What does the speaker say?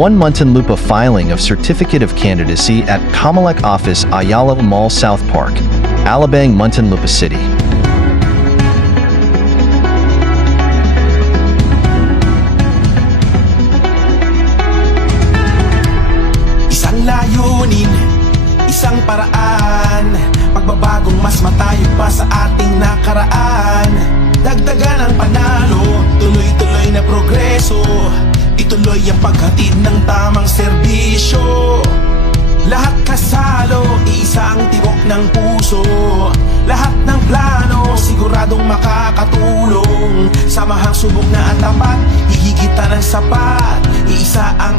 1 Muntinlupa filing of Certificate of Candidacy at Comelec Office Ayala Mall South Park, Alabang, Muntinlupa City. Isang layunin, isang paraan, pagbabagong mas matayo pa sa ating nakaraan. Dagdagan ang panalo, tuloy-tuloy na progreso, ituloy ang paghatid ng tamang serbisyo. Lahat kasalo, iisa ang tibok ng puso. Lahat ng plano, siguradong makakatulong. Samahang subok na at tapat, hihigitan ng sapat, iisa ang